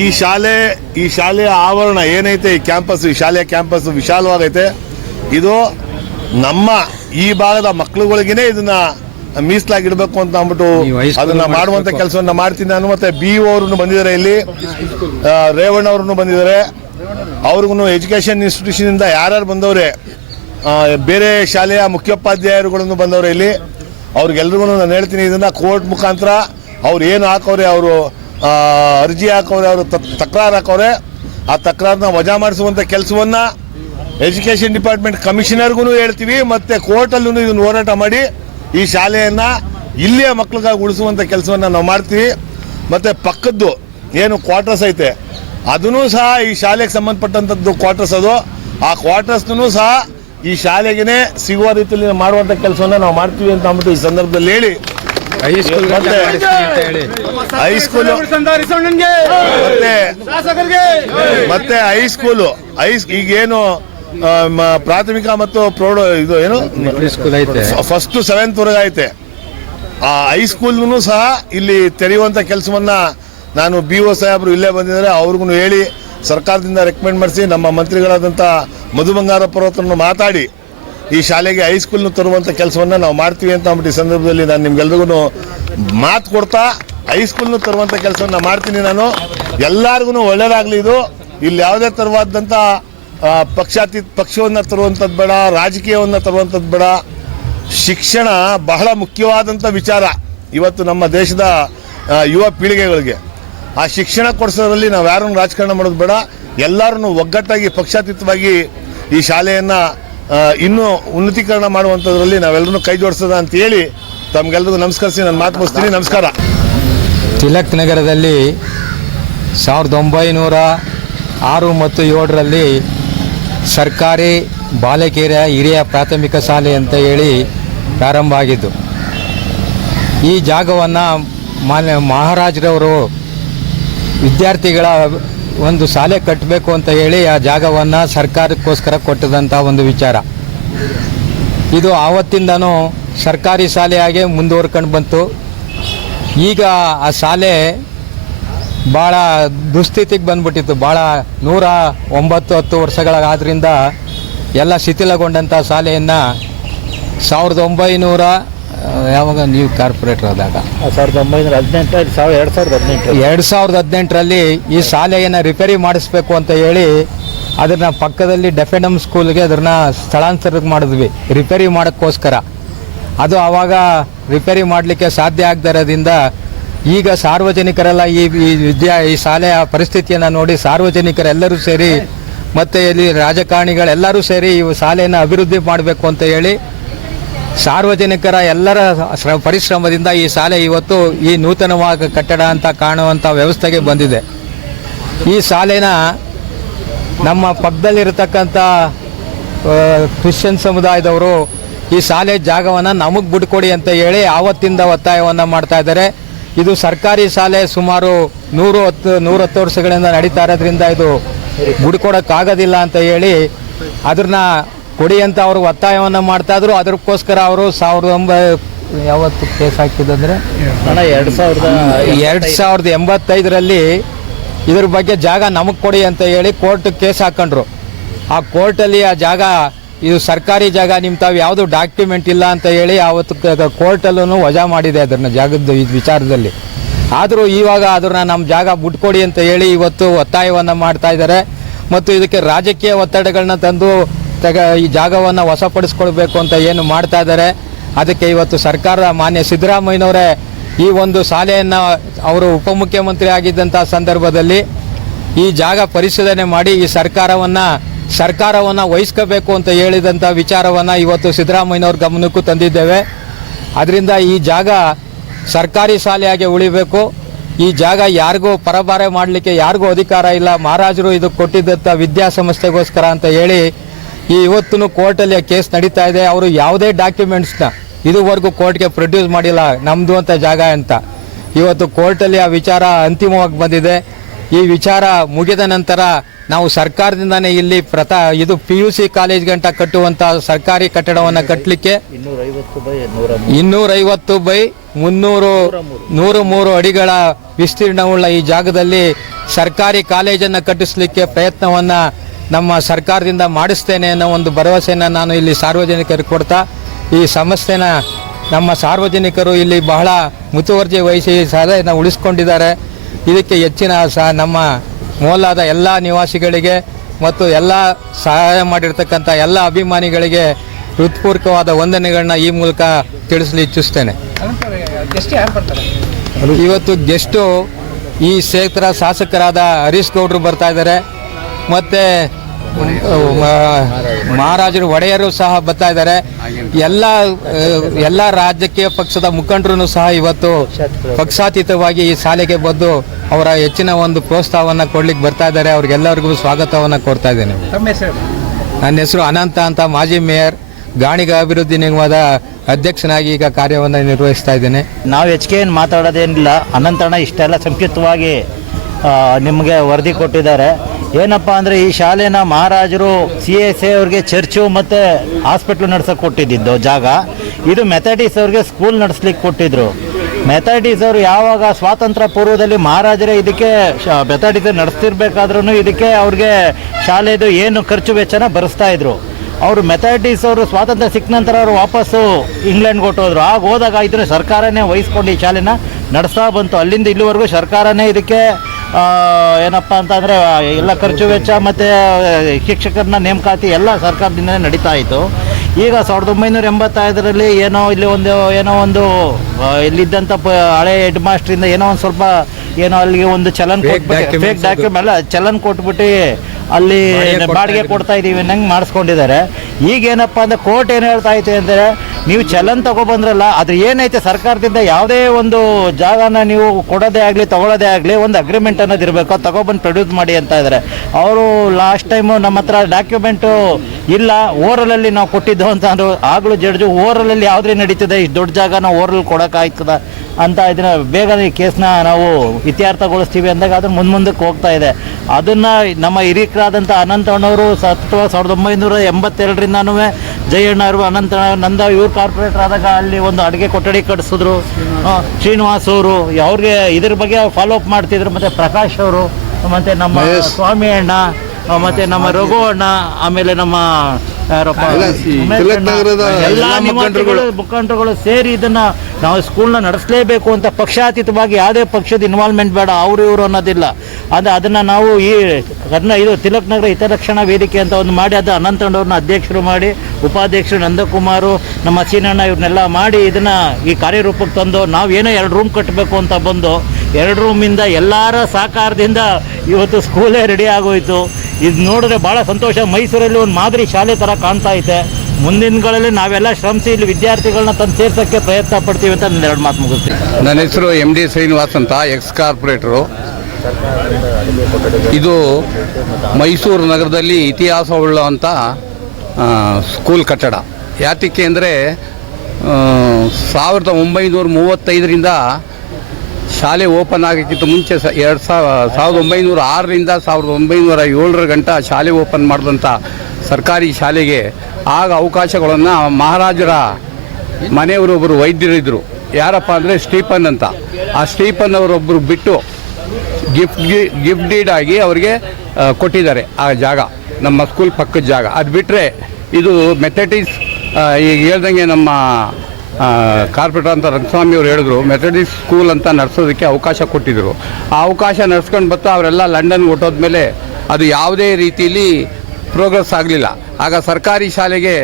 ಈ ಶಾಲೆಯ ಆವರಣ ಏನೈತೆ, ಈ ಕ್ಯಾಂಪಸ್, ಈ ಶಾಲೆಯ ಕ್ಯಾಂಪಸ್ ವಿಶಾಲವಾಗೈತೆ. ಇದು ನಮ್ಮ ಈ ಭಾಗದ ಮಕ್ಕಳುಗಳಿಗೇನೆ ಇದನ್ನ ಮೀಸಲಾಗಿಡ್ಬೇಕು ಅಂತ ಅಂದ್ಬಿಟ್ಟು ಅದನ್ನ ಮಾಡುವಂತ ಕೆಲಸವನ್ನ ಮಾಡ್ತೀನಿ ನಾನು. ಮತ್ತೆ BO ಅವರು ಬಂದಿದ್ದಾರೆ, ಇಲ್ಲಿ ರೇವಣ್ಣ ಅವ್ರನ್ನು ಬಂದಿದ್ದಾರೆ. ಅವ್ರಿಗೂ ಎಜುಕೇಶನ್ ಇನ್ಸ್ಟಿಟ್ಯೂಷನ್ ಇಂದ ಯಾರ್ಯಾರು ಬಂದವ್ರೆ, ಬೇರೆ ಶಾಲೆಯ ಮುಖ್ಯೋಪಾಧ್ಯಾಯರುಗಳನ್ನು ಬಂದವ್ರೆ ಇಲ್ಲಿ. ಅವ್ರಿಗೆಲ್ರಿಗೂ ನಾನು ಹೇಳ್ತೀನಿ, ಇದನ್ನ ಕೋರ್ಟ್ ಮುಖಾಂತರ ಅವ್ರು ಏನು ಹಾಕವ್ರೆ, ಅವರು ಅರ್ಜಿ ಹಾಕವ್ರೆ, ಅವರು ತಕರಾರು ಹಾಕವ್ರೆ, ಆ ತಕರಾರನ್ನ ವಜಾ ಮಾಡಿಸುವಂತ ಕೆಲಸವನ್ನ ಎಜುಕೇಶನ್ ಡಿಪಾರ್ಟ್ಮೆಂಟ್ ಕಮಿಷನರ್ಗೂ ಹೇಳ್ತೀವಿ. ಮತ್ತೆ ಕೋರ್ಟಲ್ಲೂ ಇದನ್ನು ಹೋರಾಟ ಮಾಡಿ ಈ ಶಾಲೆಯನ್ನ ಇಲ್ಲಿಯ ಮಕ್ಕಳಿಗಾಗಿ ಉಳಿಸುವಂತ ಕೆಲಸವನ್ನ ನಾವು ಮಾಡ್ತೀವಿ. ಮತ್ತೆ ಪಕ್ಕದ್ದು ಏನು ಕ್ವಾರ್ಟರ್ಸ್ ಐತೆ ಅದನ್ನು ಸಹ ಈ ಶಾಲೆಗೆ ಸಂಬಂಧಪಟ್ಟಂಥದ್ದು ಕ್ವಾರ್ಟರ್ಸ್, ಅದು ಆ ಕ್ವಾರ್ಟರ್ಸ್ನೂ ಸಹ ಈ ಶಾಲೆಗೆ ಸಿಗುವ ರೀತಿಯಲ್ಲಿ ಮಾಡುವಂತ ಕೆಲಸವನ್ನ ನಾವು ಮಾಡ್ತೀವಿ ಅಂತ ಅಂದ್ಬಿಟ್ಟು ಈ ಸಂದರ್ಭದಲ್ಲಿ ಹೇಳಿ, ಹೈಸ್ಕೂಲು ಮತ್ತೆ ಹೈಸ್ಕೂಲು ಈಗೇನು ಪ್ರಾಥಮಿಕ ಮತ್ತು ಪ್ರೌಢ ಇದು ಏನು ಫಸ್ಟ್ ಟು 7th ವರೆಗೆ ಐತೆ, ಆ ಹೈಸ್ಕೂಲ್ನು ಸಹ ಇಲ್ಲಿ ತೆರೆಯುವಂತ ಕೆಲಸವನ್ನ ನಾನು BO ಸಾಹೇಬರು ಇಲ್ಲೇ ಬಂದಿದ್ದಾರೆ, ಅವ್ರಿಗೂ ಹೇಳಿ ಸರ್ಕಾರದಿಂದ ರೆಕಮೆಂಡ್ ಮಾಡಿಸಿ ನಮ್ಮ ಮಂತ್ರಿಗಳಾದಂಥ ಮಧು ಬಂಗಾರಪ್ಪರವ್ರನ್ನು ಮಾತಾಡಿ ಈ ಶಾಲೆಗೆ ಹೈಸ್ಕೂಲ್ನ ತರುವಂಥ ಕೆಲಸವನ್ನ ನಾವು ಮಾಡ್ತೀವಿ ಅಂತ ಅಂದ್ಬಿಟ್ಟು ಈ ಸಂದರ್ಭದಲ್ಲಿ ನಾನು ನಿಮ್ಗೆಲ್ರಿಗೂ ಮಾತು ಕೊಡ್ತಾ ಹೈಸ್ಕೂಲ್ನ ತರುವಂಥ ಕೆಲಸವನ್ನ ಮಾಡ್ತೀನಿ ನಾನು. ಎಲ್ಲರಿಗೂ ಒಳ್ಳೇದಾಗಲಿ. ಇದು ಇಲ್ಲಿ ಯಾವುದೇ ತರವಾದಂಥ ಪಕ್ಷವನ್ನು ತರುವಂಥದ್ದು ಬೇಡ, ರಾಜಕೀಯವನ್ನು ತರುವಂಥದ್ದು ಬೇಡ. ಶಿಕ್ಷಣ ಬಹಳ ಮುಖ್ಯವಾದಂಥ ವಿಚಾರ ಇವತ್ತು ನಮ್ಮ ದೇಶದ ಯುವ ಪೀಳಿಗೆಗಳಿಗೆ. ಆ ಶಿಕ್ಷಣ ಕೊಡಿಸೋದ್ರಲ್ಲಿ ನಾವು ಯಾರನ್ನು ರಾಜಕಾರಣ ಮಾಡೋದು ಬೇಡ, ಎಲ್ಲರನ್ನು ಒಗ್ಗಟ್ಟಾಗಿ ಪಕ್ಷಾತೀತವಾಗಿ ಈ ಶಾಲೆಯನ್ನು ಇನ್ನೂ ಉನ್ನತೀಕರಣ ಮಾಡುವಂಥದ್ರಲ್ಲಿ ನಾವೆಲ್ಲರೂ ಕೈ ಜೋಡಿಸೋದ ಅಂತ ಹೇಳಿ ತಮ್ಗೆಲ್ರಿಗೂ ನಮಸ್ಕರಿಸಿ ನಾನು ಮಾತು ಮುಗಿಸ್ತೀನಿ. ನಮಸ್ಕಾರ. ತಿಲಕ್ ನಗರದಲ್ಲಿ 1906 ಮತ್ತು 7ರಲ್ಲಿ ಸರ್ಕಾರಿ ಬಾಲಕಿಯರ ಹಿರಿಯ ಪ್ರಾಥಮಿಕ ಶಾಲೆ ಅಂತ ಹೇಳಿ ಪ್ರಾರಂಭ ಆಗಿದ್ದು. ಈ ಜಾಗವನ್ನು ಮಹಾರಾಜರವರು ವಿದ್ಯಾರ್ಥಿಗಳ ಒಂದು ಶಾಲೆ ಕಟ್ಟಬೇಕು ಅಂತ ಹೇಳಿ ಆ ಜಾಗವನ್ನು ಸರ್ಕಾರಕ್ಕೋಸ್ಕರ ಕೊಟ್ಟದಂಥ ಒಂದು ವಿಚಾರ. ಇದು ಆವತ್ತಿಂದನೂ ಸರ್ಕಾರಿ ಶಾಲೆಯಾಗೆ ಮುಂದುವರ್ಕೊಂಡು ಬಂತು. ಈಗ ಆ ಶಾಲೆ ಭಾಳ ದುಸ್ಥಿತಿಗೆ ಬಂದ್ಬಿಟ್ಟಿತ್ತು. ಭಾಳ 109-10 ವರ್ಷಗಳಾದ್ರಿಂದ ಎಲ್ಲ ಶಿಥಿಲಗೊಂಡಂಥ ಶಾಲೆಯನ್ನು 1900 ಯಾವಾಗ ನೀವು ಕಾರ್ಪೊರೇಟರ್ ಆದಾಗ 2018ರಲ್ಲಿ ಈ ಶಾಲೆಯನ್ನು ರಿಪೇರಿ ಮಾಡಿಸ್ಬೇಕು ಅಂತ ಹೇಳಿ ಅದನ್ನು ಪಕ್ಕದಲ್ಲಿ ಡೆಫೆನಮ್ ಸ್ಕೂಲ್ಗೆ ಅದನ್ನು ಸ್ಥಳಾಂತರ ಮಾಡಿದ್ವಿ ರಿಪೇರಿ ಮಾಡೋಕ್ಕೋಸ್ಕರ. ಅದು ಆವಾಗ ರಿಪೇರಿ ಮಾಡಲಿಕ್ಕೆ ಸಾಧ್ಯ ಆಗದೇ ಇರೋದ್ರಿಂದ ಈಗ ಸಾರ್ವಜನಿಕರೆಲ್ಲ ಈ ಶಾಲೆಯ ಪರಿಸ್ಥಿತಿಯನ್ನು ನೋಡಿ ಸಾರ್ವಜನಿಕರೆಲ್ಲರೂ ಸೇರಿ ಮತ್ತು ಇಲ್ಲಿ ರಾಜಕಾರಣಿಗಳೆಲ್ಲರೂ ಸೇರಿ ಈ ಶಾಲೆಯನ್ನು ಅಭಿವೃದ್ಧಿ ಮಾಡಬೇಕು ಅಂತ ಹೇಳಿ ಸಾರ್ವಜನಿಕರ ಎಲ್ಲರ ಪರಿಶ್ರಮದಿಂದ ಈ ಶಾಲೆ ಇವತ್ತು ಈ ನೂತನವಾಗಿ ಕಟ್ಟಡ ಅಂತ ಕಾಣುವಂಥ ವ್ಯವಸ್ಥೆಗೆ ಬಂದಿದೆ. ಈ ಶಾಲೆನ ನಮ್ಮ ಪಕ್ಕದಲ್ಲಿರತಕ್ಕಂಥ ಕ್ರಿಶ್ಚಿಯನ್ ಸಮುದಾಯದವರು ಈ ಶಾಲೆ ಜಾಗವನ್ನು ನಮಗೆ ಬಿಟ್ಕೊಡಿ ಅಂತ ಹೇಳಿ ಆವತ್ತಿಂದ ಒತ್ತಾಯವನ್ನು ಮಾಡ್ತಾ ಇದ್ದಾರೆ. ಇದು ಸರ್ಕಾರಿ ಶಾಲೆ ಸುಮಾರು 110 ವರ್ಷಗಳಿಂದ ನಡೀತಾ ಇರೋದ್ರಿಂದ ಇದು ಬಿಡ್ಕೊಡೋಕ್ಕಾಗೋದಿಲ್ಲ ಅಂತ ಹೇಳಿ ಅದನ್ನ ಕೊಡಿ ಅಂತ ಅವರು ಒತ್ತಾಯವನ್ನು ಮಾಡ್ತಾ ಇದ್ರು. ಅದಕ್ಕೋಸ್ಕರ ಅವರು 1900 ಯಾವತ್ತು ಕೇಸ್ ಹಾಕಿದಂದ್ರೆ 2085ರಲ್ಲಿ ಇದ್ರ ಬಗ್ಗೆ ಜಾಗ ನಮಗೆ ಕೊಡಿ ಅಂತ ಹೇಳಿ ಕೋರ್ಟ್ ಕೇಸ್ ಹಾಕೊಂಡ್ರು. ಆ ಕೋರ್ಟಲ್ಲಿ ಆ ಜಾಗ ಇದು ಸರ್ಕಾರಿ ಜಾಗ, ನಿಮ್ಮ ತಾವು ಯಾವುದು ಡಾಕ್ಯುಮೆಂಟ್ ಇಲ್ಲ ಅಂತ ಹೇಳಿ ಆವತ್ತು ಕೋರ್ಟಲ್ಲೂ ವಜಾ ಮಾಡಿದೆ ಅದನ್ನು ಜಾಗದ ಈ ವಿಚಾರದಲ್ಲಿ. ಆದರೂ ಇವಾಗ ಅದನ್ನ ನಮ್ಮ ಜಾಗ ಬಿಟ್ಕೊಡಿ ಅಂತ ಹೇಳಿ ಇವತ್ತು ಒತ್ತಾಯವನ್ನು ಮಾಡ್ತಾ ಇದ್ದಾರೆ. ಮತ್ತು ಇದಕ್ಕೆ ರಾಜಕೀಯ ಒತ್ತಡಗಳನ್ನ ತಂದು ಈ ಜಾಗವನ್ನು ವಶಪಡಿಸ್ಕೊಳ್ಬೇಕು ಅಂತ ಏನು ಮಾಡ್ತಾ ಇದ್ದಾರೆ. ಅದಕ್ಕೆ ಇವತ್ತು ಸರ್ಕಾರ ಮಾನ್ಯ ಸಿದ್ದರಾಮಯ್ಯನವರೇ ಈ ಒಂದು ಶಾಲೆಯನ್ನು ಅವರು ಉಪಮುಖ್ಯಮಂತ್ರಿ ಆಗಿದ್ದಂಥ ಸಂದರ್ಭದಲ್ಲಿ ಈ ಜಾಗ ಪರಿಶೀಲನೆ ಮಾಡಿ ಈ ಸರ್ಕಾರವನ್ನು ವಹಿಸ್ಕೋಬೇಕು ಅಂತ ಹೇಳಿದಂಥ ವಿಚಾರವನ್ನು ಇವತ್ತು ಸಿದ್ದರಾಮಯ್ಯನವ್ರ ಗಮನಕ್ಕೂ ತಂದಿದ್ದೇವೆ. ಅದರಿಂದ ಈ ಜಾಗ ಸರ್ಕಾರಿ ಶಾಲೆಯಾಗಿ ಉಳಿಬೇಕು. ಈ ಜಾಗ ಯಾರಿಗೂ ಪರಭಾರೆ ಮಾಡಲಿಕ್ಕೆ ಯಾರಿಗೂ ಅಧಿಕಾರ ಇಲ್ಲ. ಮಹಾರಾಜರು ಇದು ಕೊಟ್ಟಿದ್ದಂಥ ವಿದ್ಯಾಸಂಸ್ಥೆಗೋಸ್ಕರ ಅಂತ ಹೇಳಿ ಇವತ್ತು ಕೋರ್ಟಲ್ಲಿ ಕೇಸ್ ನಡೀತಾ ಇದೆ. ಅವರು ಯಾವುದೇ ಡಾಕ್ಯುಮೆಂಟ್ಸ್ನ ಇದುವರೆಗೂ ಕೋರ್ಟ್ಗೆ ಪ್ರೊಡ್ಯೂಸ್ ಮಾಡಿಲ್ಲ ನಮ್ಮದು ಅಂತ ಜಾಗ ಅಂತ. ಇವತ್ತು ಕೋರ್ಟಲ್ಲಿ ಆ ವಿಚಾರ ಅಂತಿಮವಾಗಿ ಬಂದಿದೆ. ಈ ವಿಚಾರ ಮುಗಿದ ನಂತರ ನಾವು ಸರ್ಕಾರದಿಂದಾನೇ ಇಲ್ಲಿ ಇದು PUC ಕಾಲೇಜ್ ಗಂಟ ಕಟ್ಟುವಂಥ ಸರ್ಕಾರಿ ಕಟ್ಟಡವನ್ನು ಕಟ್ಟಲಿಕ್ಕೆ 250 ಬೈ 103 ಅಡಿಗಳ ವಿಸ್ತೀರ್ಣವುಳ್ಳ ಈ ಜಾಗದಲ್ಲಿ ಸರ್ಕಾರಿ ಕಾಲೇಜನ್ನು ಕಟ್ಟಿಸಲಿಕ್ಕೆ ಪ್ರಯತ್ನವನ್ನು ನಮ್ಮ ಸರ್ಕಾರದಿಂದ ಮಾಡಿಸ್ತೇನೆ ಅನ್ನೋ ಒಂದು ಭರವಸೆಯನ್ನು ನಾನು ಇಲ್ಲಿ ಸಾರ್ವಜನಿಕರಿಗೆ ಕೊಡ್ತಾ, ಈ ಸಮಸ್ಯೆನ ನಮ್ಮ ಸಾರ್ವಜನಿಕರು ಇಲ್ಲಿ ಬಹಳ ಮುತುವರ್ಜಿ ವಹಿಸಿ ಸಲಹೆಯನ್ನು ಉಳಿಸ್ಕೊಂಡಿದ್ದಾರೆ. ಇದಕ್ಕೆ ಹೆಚ್ಚಿನ ನಮ್ಮ ಮೋಲಾದ ಎಲ್ಲ ನಿವಾಸಿಗಳಿಗೆ ಮತ್ತು ಎಲ್ಲ ಸಹಾಯ ಮಾಡಿರ್ತಕ್ಕಂಥ ಎಲ್ಲ ಅಭಿಮಾನಿಗಳಿಗೆ ಹೃತ್ಪೂರ್ವಕವಾದ ವಂದನೆಗಳನ್ನ ಈ ಮೂಲಕ ತಿಳಿಸಲು ಇಚ್ಛಿಸ್ತೇನೆ. ಇವತ್ತು ಗೆಸ್ಟು ಈ ಕ್ಷೇತ್ರ ಶಾಸಕರಾದ ಹರೀಶ್ ಗೌಡ್ರು ಬರ್ತಾ ಇದ್ದಾರೆ, ಮತ್ತು ಮಹಾರಾಜರು ಒಡೆಯರು ಸಹ ಬರ್ತಾ ಇದ್ದಾರೆ. ಎಲ್ಲ ರಾಜಕೀಯ ಪಕ್ಷದ ಮುಖಂಡರು ಸಹ ಇವತ್ತು ಪಕ್ಷಾತೀತವಾಗಿ ಈ ಶಾಲೆಗೆ ಬಂದು ಅವರ ಹೆಚ್ಚಿನ ಒಂದು ಪ್ರೋತ್ಸಾಹವನ್ನು ಕೊಡ್ಲಿಕ್ಕೆ ಬರ್ತಾ ಇದ್ದಾರೆ. ಅವ್ರಿಗೆಲ್ಲರಿಗೂ ಸ್ವಾಗತವನ್ನು ಕೊಡ್ತಾ ಇದ್ದೇನೆ. ನನ್ನ ಹೆಸರು ಅನಂತ ಅಂತ, ಮಾಜಿ ಮೇಯರ್, ಗಾಣಿಗ ಅಭಿವೃದ್ಧಿ ನಿಗಮದ ಅಧ್ಯಕ್ಷನಾಗಿ ಈಗ ಕಾರ್ಯವನ್ನು ನಿರ್ವಹಿಸ್ತಾ ಇದ್ದೇನೆ. ನಾವು ಹೆಚ್ಚಿಗೆ ಏನು ಮಾತಾಡೋದೇನಿಲ್ಲ. ಅನಂತಣ್ಣ ಇಷ್ಟೆಲ್ಲ ಸಂಕ್ಷಿಪ್ತವಾಗಿ ನಿಮಗೆ ವರದಿ ಕೊಟ್ಟಿದ್ದಾರೆ. ಏನಪ್ಪ ಅಂದರೆ ಈ ಶಾಲೆನ ಮಹಾರಾಜರು CSA ಅವ್ರಿಗೆ ಚರ್ಚು ಮತ್ತು ಹಾಸ್ಪಿಟ್ಲು ನಡ್ಸೋಕೆ ಕೊಟ್ಟಿದ್ದು ಜಾಗ. ಇದು ಮೆಥಡಿಸ್ ಅವ್ರಿಗೆ ಸ್ಕೂಲ್ ನಡೆಸ್ಲಿಕ್ಕೆ ಕೊಟ್ಟಿದ್ರು. ಮೆಥಡಿಸ್ ಅವರು ಯಾವಾಗ ಸ್ವಾತಂತ್ರ್ಯ ಪೂರ್ವದಲ್ಲಿ ಮಹಾರಾಜರೇ ಇದಕ್ಕೆ ಮೆಥಡಿಸ್ ನಡೆಸ್ತಿರ್ಬೇಕಾದ್ರೂ ಇದಕ್ಕೆ ಅವ್ರಿಗೆ ಶಾಲೆದು ಏನು ಖರ್ಚು ವೆಚ್ಚನ ಭರಿಸ್ತಾ ಇದ್ರು. ಅವರು ಮೆಥಡಿಸ್ ಅವರು ಸ್ವಾತಂತ್ರ್ಯ ಸಿಕ್ಕ ನಂತರ ಅವರು ವಾಪಸ್ಸು ಇಂಗ್ಲೆಂಡ್ಗೆ ಹೊಟ್ಟೋದ್ರು. ಆಗ ಹೋದಾಗ ಇದನ್ನು ಸರ್ಕಾರನೇ ವಹಿಸ್ಕೊಂಡು ಈ ಶಾಲೆನ ನಡೆಸ್ತಾ ಬಂತು. ಅಲ್ಲಿಂದ ಇಲ್ಲಿವರೆಗೂ ಸರ್ಕಾರನೇ ಇದಕ್ಕೆ ಏನಪ್ಪ ಅಂತಂದರೆ ಎಲ್ಲ ಖರ್ಚು ವೆಚ್ಚ ಮತ್ತು ಶಿಕ್ಷಕರನ್ನ ನೇಮಕಾತಿ ಎಲ್ಲ ಸರ್ಕಾರದಿಂದಲೇ ನಡೀತಾ ಇತ್ತು. ಈಗ 1985ರಲ್ಲಿ ಏನೋ ಒಂದು ಇಲ್ಲಿದ್ದಂಥ ಹಳೆ ಹೆಡ್ ಮಾಸ್ಟ್ರಿಂದ ಏನೋ ಒಂದು ಸ್ವಲ್ಪ ಅಲ್ಲಿಗೆ ಒಂದು ಚಲನ್ ಕೊಟ್ಬಿಟ್ಟು, ಫೇಕ್ ಡಾಕ್ಯುಮೆಂಟ್ ಚಲನ್ ಕೊಟ್ಬಿಟ್ಟು ಅಲ್ಲಿ ಬಾಡಿಗೆ ಕೊಡ್ತಾ ಇದ್ದೀವಿ ಅನ್ನಂಗೆ ಮಾಡಿಸ್ಕೊಂಡಿದ್ದಾರೆ. ಈಗೇನಪ್ಪ ಅಂದರೆ ಕೋರ್ಟ್ ಏನು ಹೇಳ್ತಾ ಐತೆ ಅಂದರೆ, ನೀವು ಚಲನ್ ತಗೊಬಂದ್ರಲ್ಲ, ಅದು ಏನೈತೆ ಸರ್ಕಾರದಿಂದ ಯಾವುದೇ ಒಂದು ಜಾಗನ ನೀವು ಕೊಡೋದೇ ಆಗಲಿ ತಗೊಳ್ಳೋದೇ ಆಗಲಿ ಒಂದು ಅಗ್ರಿಮೆಂಟ್ ಅನ್ನೋದು ಇರಬೇಕು, ಅದು ತಗೊಬಂದು ಪ್ರೊಡ್ಯೂಸ್ ಮಾಡಿ ಅಂತ ಇದ್ದಾರೆ. ಅವರು ಲಾಸ್ಟ್ ಟೈಮು ನಮ್ಮ ಹತ್ರ ಡಾಕ್ಯುಮೆಂಟು ಇಲ್ಲ, ಓರಲಲ್ಲಿ ನಾವು ಕೊಟ್ಟಿದ್ದು ಅಂತ ಅಂದರು. ಆಗಲೂ ಜಡ್ಜು ಓರಲಲ್ಲಿ ಯಾವುದೇ ನಡೀತದೆ, ಇಷ್ಟು ದೊಡ್ಡ ಜಾಗನ ಓರಲ್ ಕೊಡೋಕ್ಕಾಗ್ತದ ಅಂತ ಇದನ್ನು ಬೇಗನೆ ಈ ಕೇಸ್ನ ನಾವು ಇತ್ಯರ್ಥಗೊಳಿಸ್ತೀವಿ ಅಂದಾಗ ಅದನ್ನು ಮುಂದಕ್ಕೆ ಹೋಗ್ತಾ ಇದೆ. ಅದನ್ನು ನಮ್ಮ ಹಿರಿಯರಾದಂಥ ಅನಂತಣ್ಣವರು 1982ರಿಂದನೂ ಜಯಣ್ಣವರು ನಂದ ಇವ್ರು ಕಾರ್ಪೊರೇಟರ್ ಆದಾಗ ಅಲ್ಲಿ ಒಂದು ಅಡುಗೆ ಕೊಠಡಿ ಕಟ್ಟಿಸಿದ್ರು. ಶ್ರೀನಿವಾಸ್ ಅವರು ಅವ್ರಿಗೆ ಇದ್ರ ಬಗ್ಗೆ ಫಾಲೋ ಅಪ್ ಮಾಡ್ತಿದ್ರು. ಮತ್ತು ಪ್ರಕಾಶ್ ಅವರು, ಮತ್ತು ನಮ್ಮ ಸ್ವಾಮಿ ಅಣ್ಣ, ಮತ್ತು ನಮ್ಮ ರಘು ಅಣ್ಣ, ಆಮೇಲೆ ನಮ್ಮ ಎಲ್ಲ ಮುಖಂಡರುಗಳು ಸೇರಿ ಇದನ್ನ ನಾವು ಸ್ಕೂಲ್ನ ನಡೆಸಲೇಬೇಕು ಅಂತ ಪಕ್ಷಾತೀತವಾಗಿ ಯಾವುದೇ ಪಕ್ಷದ ಇನ್ವಾಲ್ವ್ಮೆಂಟ್ ಬೇಡ, ಅವರು ಇವರು ಅನ್ನೋದಿಲ್ಲ. ಅದನ್ನು ನಾವು ಇದು ತಿಲಕ್ ನಗರ ಹಿತರಕ್ಷಣಾ ವೇದಿಕೆ ಅಂತ ಒಂದು ಮಾಡಿ, ಅದು ಅನಂತಣ್ಣವ್ರನ್ನ ಅಧ್ಯಕ್ಷರು ಮಾಡಿ, ಉಪಾಧ್ಯಕ್ಷರು ನಂದಕುಮಾರು, ನಮ್ಮ ಸೀನಣ್ಣ ಇವ್ರನ್ನೆಲ್ಲ ಮಾಡಿ ಇದನ್ನು ಈ ಕಾರ್ಯರೂಪಕ್ಕೆ ತಂದು ನಾವು ಏನೋ 2 ರೂಮ್ ಕಟ್ಟಬೇಕು ಅಂತ ಬಂದು 2 ರೂಮಿಂದ ಎಲ್ಲರ ಸಹಕಾರದಿಂದ ಇವತ್ತು ಸ್ಕೂಲೇ ರೆಡಿ ಆಗೋಯ್ತು. ಇದು ನೋಡಿದ್ರೆ ಭಾಳ ಸಂತೋಷ. ಮೈಸೂರಲ್ಲಿ ಒಂದು ಮಾದರಿ ಶಾಲೆ ಥರ ಕಾಣ್ತಾ ಐತೆ. ಮುಂದಿನ ದಿನಗಳಲ್ಲಿ ನಾವೆಲ್ಲ ಶ್ರಮಿಸಿ ಇಲ್ಲಿ ವಿದ್ಯಾರ್ಥಿಗಳನ್ನ ತಂದು ಸೇರ್ಸೋಕ್ಕೆ ಪ್ರಯತ್ನ ಪಡ್ತೀವಿ ಅಂತ 2 ಮಾತು ಮುಗಿಸ್ತೀವಿ. ನನ್ನ ಹೆಸರು MD ಶ್ರೀನಿವಾಸ್ ಅಂತ, ಎಕ್ಸ್ ಕಾರ್ಪೊರೇಟರು. ಇದು ಮೈಸೂರು ನಗರದಲ್ಲಿ ಇತಿಹಾಸವುಳ್ಳಂಥ ಸ್ಕೂಲ್ ಕಟ್ಟಡ. ಯಾತಕ್ಕೆ ಅಂದರೆ 1935ರಿಂದ ಶಾಲೆ ಓಪನ್ ಆಗೋಕ್ಕಿಂತ ಮುಂಚೆ 1906ರಿಂದ 1907 ಗಂಟ ಶಾಲೆ ಓಪನ್ ಮಾಡಿದಂಥ ಸರ್ಕಾರಿ ಶಾಲೆಗೆ ಆಗ ಅವಕಾಶಗಳನ್ನು ಮಹಾರಾಜರ ಮನೆಯವರೊಬ್ಬರು ವೈದ್ಯರಿದ್ದರು. ಯಾರಪ್ಪ ಅಂದರೆ ಸ್ಟೀಫನ್ ಅಂತ. ಆ ಸ್ಟೀಫನ್ ಅವರೊಬ್ಬರು ಬಿಟ್ಟು ಗಿಫ್ಟ್ ಡೀಡ್ ಆಗಿ ಅವರಿಗೆ ಕೊಟ್ಟಿದ್ದಾರೆ ಆ ಜಾಗ, ನಮ್ಮ ಸ್ಕೂಲ್ ಪಕ್ಕದ ಜಾಗ. ಅದು ಬಿಟ್ಟರೆ ಇದು ಮೆಥಡಿಸ್, ಈಗ ಹೇಳ್ದಂಗೆ ನಮ್ಮ ಕಾರ್ಪೊರೇಟರ್ ಅಂತ ರಂಗಸ್ವಾಮಿ ಅವರು ಹೇಳಿದ್ರು, ಮೆಥಡಿಸ್ ಸ್ಕೂಲ್ ಅಂತ ನಡೆಸೋದಕ್ಕೆ ಅವಕಾಶ ಕೊಟ್ಟಿದ್ದರು. ಆ ಅವಕಾಶ ನಡೆಸ್ಕೊಂಡು ಬರ್ತಾ ಅವರೆಲ್ಲ ಲಂಡನ್ಗೆ ಹೊಟ್ಟೋದ್ಮೇಲೆ ಅದು ಯಾವುದೇ ರೀತಿಯಲ್ಲಿ ಪ್ರೋಗ್ರೆಸ್ ಆಗಲಿಲ್ಲ. ಆಗ ಸರ್ಕಾರಿ ಶಾಲೆಗೆ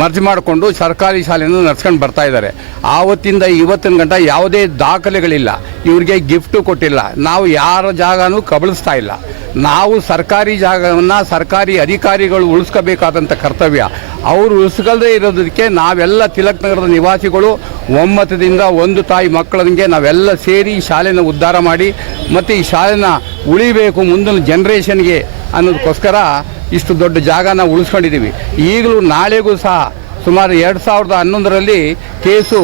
ಮರ್ಜ್ ಮಾಡಿಕೊಂಡು ಸರ್ಕಾರಿ ಶಾಲೆಯನ್ನು ನಡೆಸ್ಕೊಂಡು ಬರ್ತಾ ಇದ್ದಾರೆ. ಆವತ್ತಿಂದ ಇವತ್ತಿನ ಗಂಟ ಯಾವುದೇ ದಾಖಲೆಗಳಿಲ್ಲ, ಇವ್ರಿಗೆ ಗಿಫ್ಟು ಕೊಟ್ಟಿಲ್ಲ, ನಾವು ಯಾರ ಜಾಗನೂ ಕಬಳಿಸ್ತಾ ಇಲ್ಲ. ನಾವು ಸರ್ಕಾರಿ ಜಾಗವನ್ನು ಸರ್ಕಾರಿ ಅಧಿಕಾರಿಗಳು ಉಳಿಸ್ಕೋಬೇಕಾದಂಥ ಕರ್ತವ್ಯ. ಅವರು ಉಳಿಸ್ಕೊಳ್ಳದೇ ಇರೋದಕ್ಕೆ ನಾವೆಲ್ಲ ತಿಲಕ್ ನಗರದ ನಿವಾಸಿಗಳು ಒಮ್ಮತದಿಂದ ಒಂದು ತಾಯಿ ಮಕ್ಕಳಿಗೆ ನಾವೆಲ್ಲ ಸೇರಿ ಈ ಶಾಲೆನ ಉದ್ಧಾರ ಮಾಡಿ ಮತ್ತು ಈ ಶಾಲೆನ ಉಳಿಬೇಕು ಮುಂದಿನ ಜನ್ರೇಷನ್ಗೆ ಅನ್ನೋದಕ್ಕೋಸ್ಕರ ಇಷ್ಟು ದೊಡ್ಡ ಜಾಗನ ಉಳಿಸ್ಕೊಂಡಿದ್ದೀವಿ. ಈಗಲೂ ನಾಳೆಗೂ ಸಹ ಸುಮಾರು 2011ರಲ್ಲಿ ಕೇಸು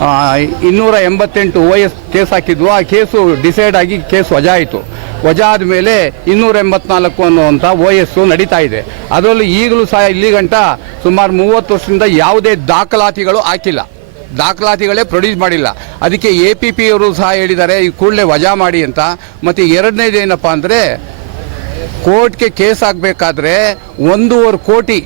288 OS ಕೇಸ್ ಹಾಕಿದ್ವು. ಆ ಕೇಸು ಡಿಸೈಡ್ ಆಗಿ ಕೇಸ್ ವಜಾ ಆಯಿತು. ವಜಾ ಆದಮೇಲೆ 284 ಅನ್ನುವಂಥ OS ನಡೀತಾ ಇದೆ. ಅದರಲ್ಲೂ ಈಗಲೂ ಸಹ ಇಲ್ಲಿ ಗಂಟ ಸುಮಾರು 30 ವರ್ಷದಿಂದ ಯಾವುದೇ ದಾಖಲಾತಿಗಳು ಹಾಕಿಲ್ಲ, ದಾಖಲಾತಿಗಳೇ ಪ್ರೊಡ್ಯೂಸ್ ಮಾಡಿಲ್ಲ. ಅದಕ್ಕೆ APP ಅವರು ಸಹ ಹೇಳಿದ್ದಾರೆ ಈ ಕೂಡಲೇ ವಜಾ ಮಾಡಿ ಅಂತ. ಮತ್ತು ಎರಡನೇದು ಏನಪ್ಪ ಅಂದರೆ, ಕೋರ್ಟ್ಗೆ ಕೇಸ್ ಆಗಬೇಕಾದ್ರೆ 1.5 ಕೋಟಿ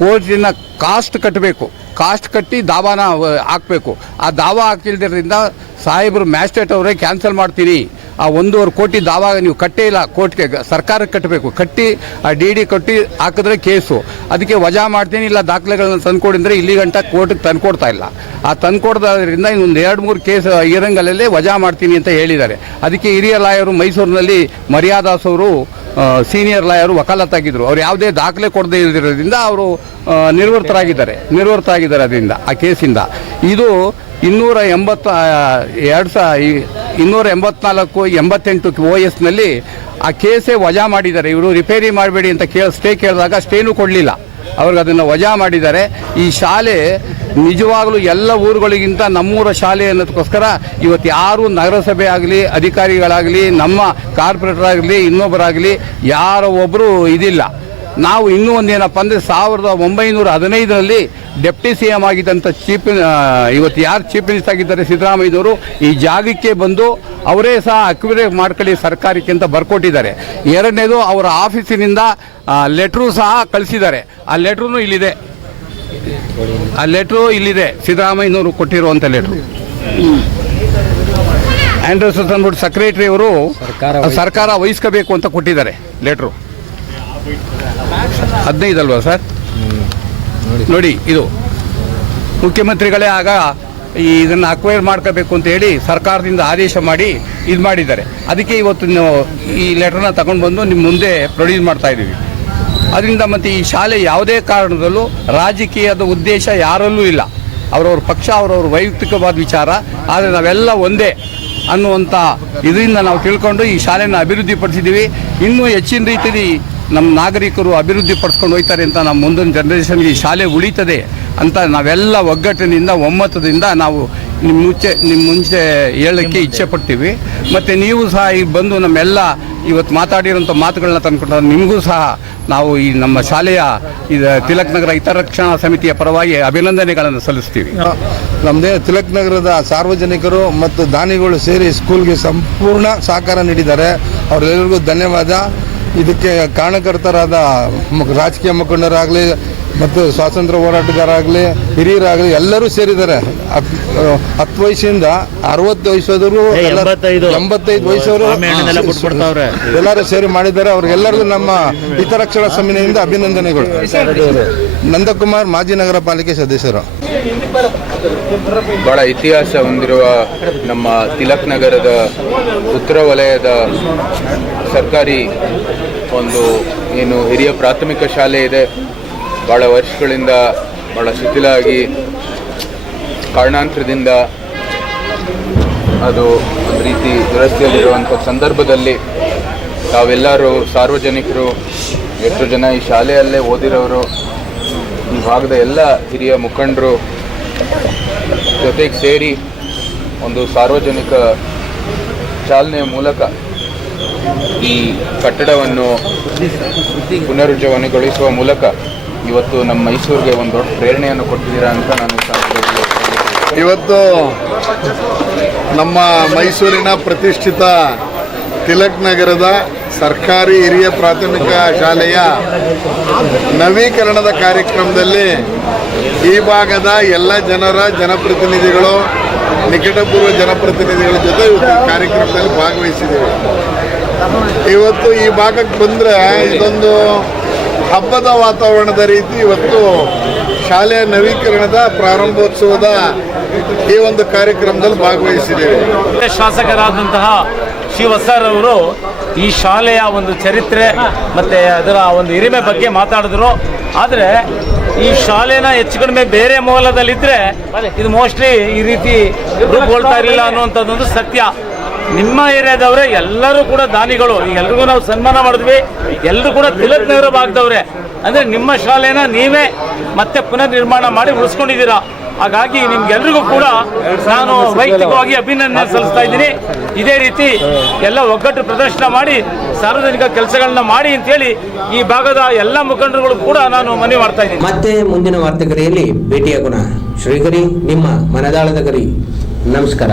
ಕೋರ್ಟಿನ ಕಾಸ್ಟ್ ಕಟ್ಟಬೇಕು. ಕಾಸ್ಟ್ ಕಟ್ಟಿ ದಾವಾನ ಹಾಕಬೇಕು. ಆ ದಾವಾ ಹಾಕಿಲ್ದಿರೋದ್ರಿಂದ ಸಾಹೇಬರು ಮ್ಯಾಜಿಸ್ಟ್ರೇಟ್ ಅವರೇ ಕ್ಯಾನ್ಸಲ್ ಮಾಡ್ತೀನಿ, ಆ 1.5 ಕೋಟಿ ದಾವಾ ನೀವು ಕಟ್ಟೇ ಇಲ್ಲ, ಕೋರ್ಟ್ಗೆ ಸರ್ಕಾರಕ್ಕೆ ಕಟ್ಟಬೇಕು, ಕಟ್ಟಿ ಆ DD ಕಟ್ಟಿ ಹಾಕಿದ್ರೆ ಕೇಸು. ಅದಕ್ಕೆ ವಜಾ ಮಾಡ್ತೀನಿ, ಇಲ್ಲ ದಾಖಲೆಗಳನ್ನ ತಂದುಕೊಡಿದ್ರೆ ಇಲ್ಲಿ ಗಂಟ ಕೋರ್ಟ್ಗೆ ತಂದುಕೊಡ್ತಾ ಇಲ್ಲ. ಆ ತಂದುಕೊಡ್ದ್ರಿಂದ ಇನ್ನೊಂದು 2-3 ಕೇಸ್ ಇರಂಗಲಲ್ಲೇ ವಜಾ ಮಾಡ್ತೀನಿ ಅಂತ ಹೇಳಿದ್ದಾರೆ. ಅದಕ್ಕೆ ಹಿರಿಯ ಲಾಯರು ಮೈಸೂರಿನಲ್ಲಿ ಮರ್ಯಾದಾಸ್ ಅವರು ಸೀನಿಯರ್ ಲಾಯರು ವಕಾಲತ್ತಾಗಿದ್ದರು. ಅವ್ರು ಯಾವುದೇ ದಾಖಲೆ ಕೊಡದೇ ಇರೋದ್ರಿಂದ ಅವರು ನಿರ್ವೃತ್ತರಾಗಿದ್ದಾರೆ ಅದರಿಂದ, ಆ ಕೇಸಿಂದ. ಇದು 284 OSನಲ್ಲಿ ಆ ಕೇಸೇ ವಜಾ ಮಾಡಿದ್ದಾರೆ. ಇವರು ರಿಪೇರಿ ಮಾಡಬೇಡಿ ಅಂತ ಸ್ಟೇ ಕೇಳಿದಾಗ ಸ್ಟೇನೂ ಕೊಡಲಿಲ್ಲ, ಅವ್ರಿಗೆ ಅದನ್ನು ವಜಾ ಮಾಡಿದ್ದಾರೆ. ಈ ಶಾಲೆ ನಿಜವಾಗಲೂ ಎಲ್ಲ ಊರುಗಳಿಗಿಂತ ನಮ್ಮೂರ ಶಾಲೆ ಅನ್ನೋದಕ್ಕೋಸ್ಕರ ಇವತ್ತು ಯಾರು ನಗರಸಭೆ ಆಗಲಿ, ಅಧಿಕಾರಿಗಳಾಗಲಿ, ನಮ್ಮ ಕಾರ್ಪೊರೇಟರ್ ಆಗಲಿ, ಇನ್ನೊಬ್ಬರಾಗಲಿ ಯಾರೋ ಒಬ್ಬರು ಇದಿಲ್ಲ. ನಾವು ಇನ್ನೂ ಒಂದೇನಪ್ಪ ಅಂದರೆ 1915ರಲ್ಲಿ ಡೆಪ್ಟಿ CM ಆಗಿದ್ದಂಥ ಇವತ್ತು ಯಾರು ಚೀಫ್ ಮಿನಿಸ್ಟರ್ ಆಗಿದ್ದಾರೆ ಸಿದ್ದರಾಮಯ್ಯನವರು ಈ ಜಾಗಕ್ಕೆ ಬಂದು ಅವರೇ ಸಹ ಅಕ್ವಿರೇಟ್ ಮಾಡ್ಕೊಳ್ಳಿ ಸರ್ಕಾರಕ್ಕೆ ಅಂತ ಬರ್ಕೊಟ್ಟಿದ್ದಾರೆ. ಎರಡನೇದು ಅವರ ಆಫೀಸಿನಿಂದ ಲೆಟ್ರು ಸಹ ಕಳಿಸಿದ್ದಾರೆ. ಆ ಲೆಟ್ರೂ ಇಲ್ಲಿದೆ, ಸಿದ್ದರಾಮಯ್ಯನವರು ಕೊಟ್ಟಿರುವಂಥ ಲೆಟ್ರು. ಆಂಡ್ರೂಸ್ ಅಂದ್ಬಿಟ್ಟು ಸೆಕ್ರೆಟರಿ ಅವರು ಸರ್ಕಾರ ವಹಿಸ್ಕೋಬೇಕು ಅಂತ ಕೊಟ್ಟಿದ್ದಾರೆ ಲೆಟ್ರು. 15 ಅಲ್ವಾ ಸರ್? ನೋಡಿ, ಇದು ಮುಖ್ಯಮಂತ್ರಿಗಳೇ ಆಗ ಇದನ್ನು ಅಕ್ವೈರ್ ಮಾಡ್ಕೋಬೇಕು ಅಂತ ಹೇಳಿ ಸರ್ಕಾರದಿಂದ ಆದೇಶ ಮಾಡಿ ಇದು ಮಾಡಿದ್ದಾರೆ. ಅದಕ್ಕೆ ಇವತ್ತು ಈ ಲೆಟರ್ನ ತಗೊಂಡು ಬಂದು ನಿಮ್ಮ ಮುಂದೆ ಪ್ರೊಡ್ಯೂಸ್ ಮಾಡ್ತಾ ಇದ್ದೀವಿ. ಅದರಿಂದ ಮತ್ತು ಈ ಶಾಲೆ ಯಾವುದೇ ಕಾರಣದಲ್ಲೂ ರಾಜಕೀಯದ ಉದ್ದೇಶ ಯಾರಲ್ಲೂ ಇಲ್ಲ. ಅವರವ್ರ ಪಕ್ಷ, ಅವರವ್ರ ವೈಯಕ್ತಿಕವಾದ ವಿಚಾರ. ಆದರೆ ನಾವೆಲ್ಲ ಒಂದೇ ಅನ್ನುವಂಥ ಇದರಿಂದ ನಾವು ತಿಳ್ಕೊಂಡು ಈ ಶಾಲೆಯನ್ನು ಅಭಿವೃದ್ಧಿಪಡಿಸಿದ್ದೀವಿ. ಇನ್ನೂ ಹೆಚ್ಚಿನ ರೀತಿಯಲ್ಲಿ ನಮ್ಮ ನಾಗರಿಕರು ಅಭಿವೃದ್ಧಿ ಪಡಿಸ್ಕೊಂಡು ಹೋಗ್ತಾರೆ ಅಂತ ನಮ್ಮ ಮುಂದಿನ ಜನ್ರೇಷನ್ಗೆ ಈ ಶಾಲೆ ಉಳಿತದೆ ಅಂತ ನಾವೆಲ್ಲ ಒಗ್ಗಟ್ಟಿನಿಂದ, ಒಮ್ಮತದಿಂದ ನಾವು ನಿಮ್ಮ ಮುಂಚೆ ಹೇಳೋಕ್ಕೆ ಇಚ್ಛೆ ಪಡ್ತೀವಿ. ಮತ್ತು ನೀವು ಸಹ ಈಗ ಬಂದು ನಮ್ಮೆಲ್ಲ ಇವತ್ತು ಮಾತಾಡಿರೋಂಥ ಮಾತುಗಳನ್ನ ತಂದುಕೊಂಡ್ರೆ ನಿಮಗೂ ಸಹ ನಾವು ಈ ನಮ್ಮ ಶಾಲೆಯ ತಿಲಕ್ ನಗರ ಹಿತರಕ್ಷಣಾ ಸಮಿತಿಯ ಪರವಾಗಿ ಅಭಿನಂದನೆಗಳನ್ನು ಸಲ್ಲಿಸ್ತೀವಿ. ನಮ್ಮದೇ ತಿಲಕ್ ನಗರದ ಸಾರ್ವಜನಿಕರು ಮತ್ತು ದಾನಿಗಳು ಸೇರಿ ಸ್ಕೂಲ್ಗೆ ಸಂಪೂರ್ಣ ಸಹಕಾರ ನೀಡಿದ್ದಾರೆ. ಅವರೆಲ್ಲರಿಗೂ ಧನ್ಯವಾದ. ಇದಕ್ಕೆ ಕಾರಣಕರ್ತರಾದ ರಾಜಕೀಯ ಮುಖಂಡರಾಗಲಿ ಮತ್ತು ಸ್ವಾತಂತ್ರ್ಯ ಹೋರಾಟಗಾರರಾಗಲಿ, ಹಿರಿಯರಾಗಲಿ ಎಲ್ಲರೂ ಸೇರಿದ್ದಾರೆ. 10 ವಯಸ್ಸಿಂದ 60 ವಯಸ್ಸಾದರೂ 85 ವಯಸ್ಸವರು ಎಲ್ಲರೂ ಸೇರಿ ಮಾಡಿದ್ದಾರೆ. ಅವ್ರಿಗೆಲ್ಲರಿಗೂ ನಮ್ಮ ಹಿತರಕ್ಷಣಾ ಸಮಿತಿಯಿಂದ ಅಭಿನಂದನೆಗಳು. ನಂದಕುಮಾರ್, ಮಾಜಿ ನಗರ ಪಾಲಿಕೆ ಸದಸ್ಯರು. ಬಹಳ ಇತಿಹಾಸ ಹೊಂದಿರುವ ನಮ್ಮ ತಿಲಕ್ ನಗರದ ಉತ್ತರ ವಲಯದ ಸರ್ಕಾರಿ ಒಂದು ಏನು ಹಿರಿಯ ಪ್ರಾಥಮಿಕ ಶಾಲೆ ಇದೆ, ಭಾಳ ವರ್ಷಗಳಿಂದ ಭಾಳ ಶಿಥಿಲ ಆಗಿ ಕಾರಣಾಂತರದಿಂದ ಅದು ಒಂದು ರೀತಿ ದುರಸ್ತಿಯಲ್ಲಿರುವಂಥ ಸಂದರ್ಭದಲ್ಲಿ ತಾವೆಲ್ಲರೂ ಸಾರ್ವಜನಿಕರು, ಎಷ್ಟು ಜನ ಈ ಶಾಲೆಯಲ್ಲೇ ಓದಿರೋರು, ಈ ಭಾಗದ ಎಲ್ಲ ಹಿರಿಯ ಮುಖಂಡರು ಜೊತೆಗೆ ಸೇರಿ ಒಂದು ಸಾರ್ವಜನಿಕ ಚಾಲನೆಯ ಮೂಲಕ ಈ ಕಟ್ಟಡವನ್ನು ಪುನರುಜ್ಜೀವನಗೊಳಿಸುವ ಮೂಲಕ ಇವತ್ತು ನಮ್ಮ ಮೈಸೂರಿಗೆ ಒಂದು ದೊಡ್ಡ ಪ್ರೇರಣೆಯನ್ನು ಕೊಟ್ಟಿದ್ದೀರಾ ಅಂತ ನಾನು ಇವತ್ತು ನಮ್ಮ ಮೈಸೂರಿನ ಪ್ರತಿಷ್ಠಿತ ತಿಲಕ್ ನಗರದ ಸರ್ಕಾರಿ ಹಿರಿಯ ಪ್ರಾಥಮಿಕ ಶಾಲೆಯ ನವೀಕರಣದ ಕಾರ್ಯಕ್ರಮದಲ್ಲಿ ಈ ಭಾಗದ ಎಲ್ಲ ಜನಪ್ರತಿನಿಧಿಗಳು, ನಿಕಟಪೂರ್ವ ಜನಪ್ರತಿನಿಧಿಗಳ ಜೊತೆ ಇವತ್ತು ಕಾರ್ಯಕ್ರಮದಲ್ಲಿ ಭಾಗವಹಿಸಿದ್ದೀವಿ. ಇವತ್ತು ಈ ಭಾಗಕ್ಕೆ ಬಂದರೆ ಇದೊಂದು ಹಬ್ಬದ ವಾತಾವರಣದ ರೀತಿ ಇವತ್ತು ಶಾಲೆಯ ನವೀಕರಣದ ಪ್ರಾರಂಭೋತ್ಸವದ ಈ ಒಂದು ಕಾರ್ಯಕ್ರಮದಲ್ಲಿ ಭಾಗವಹಿಸಿದ್ದೇವೆ. ಶಾಸಕರಾದಂತಹ ಶಿವಸರ್ ಅವರು ಈ ಶಾಲೆಯ ಒಂದು ಚರಿತ್ರೆ ಮತ್ತು ಅದರ ಒಂದು ಹಿರಿಮೆ ಬಗ್ಗೆ ಮಾತಾಡಿದ್ರು. ಆದರೆ ಈ ಶಾಲೆನ ಹೆಚ್ಚು ಕಡಿಮೆ ಬೇರೆ ಮೂಲದಲ್ಲಿದ್ದರೆ ಇದು ಮೋಸ್ಟ್ಲಿ ಈ ರೀತಿ ರೂಪುಗೊಳ್ತಾ ಇರಲಿಲ್ಲ ಅನ್ನುವಂಥದ್ದೊಂದು ಸತ್ಯ. ನಿಮ್ಮ ಏರಿಯಾದವರೇ ಎಲ್ಲರೂ ಕೂಡ ದಾನಿಗಳು, ಎಲ್ರಿಗೂ ನಾವು ಸನ್ಮಾನ ಮಾಡಿದ್ವಿ. ಎಲ್ಲರೂ ಕೂಡ ತಿಲಕ್ ನಗರ ಭಾಗದವ್ರೆ. ಅಂದರೆ ನಿಮ್ಮ ಶಾಲೆನ ನೀವೇ ಮತ್ತೆ ಪುನರ್ ನಿರ್ಮಾಣ ಮಾಡಿ ಉಳಿಸ್ಕೊಂಡಿದ್ದೀರಾ. ಹಾಗಾಗಿ ನಿಮ್ಗೆಲ್ರಿಗೂ ಕೂಡ ನಾನು ವೈಯಕ್ತಿಕವಾಗಿ ಅಭಿನಂದನೆ ಸಲ್ಲಿಸ್ತಾ ಇದ್ದೀನಿ. ಇದೇ ರೀತಿ ಎಲ್ಲ ಒಗ್ಗಟ್ಟು ಪ್ರದರ್ಶನ ಮಾಡಿ ಸಾರ್ವಜನಿಕ ಕೆಲಸಗಳನ್ನ ಮಾಡಿ ಅಂತೇಳಿ ಈ ಭಾಗದ ಎಲ್ಲ ಮುಖಂಡರುಗಳು ಕೂಡ ನಾನು ಮನವಿ ಮಾಡ್ತಾ ಇದ್ದೀನಿ. ಮತ್ತೆ ಮುಂದಿನ ವಾರ್ತೆಗರಿಯಲ್ಲಿ ಭೇಟಿಯಾಗೋಣ. ಶ್ರೀಗರಿ ನಿಮ್ಮ ಮನದಾಳದ ಗರಿ. ನಮಸ್ಕಾರ.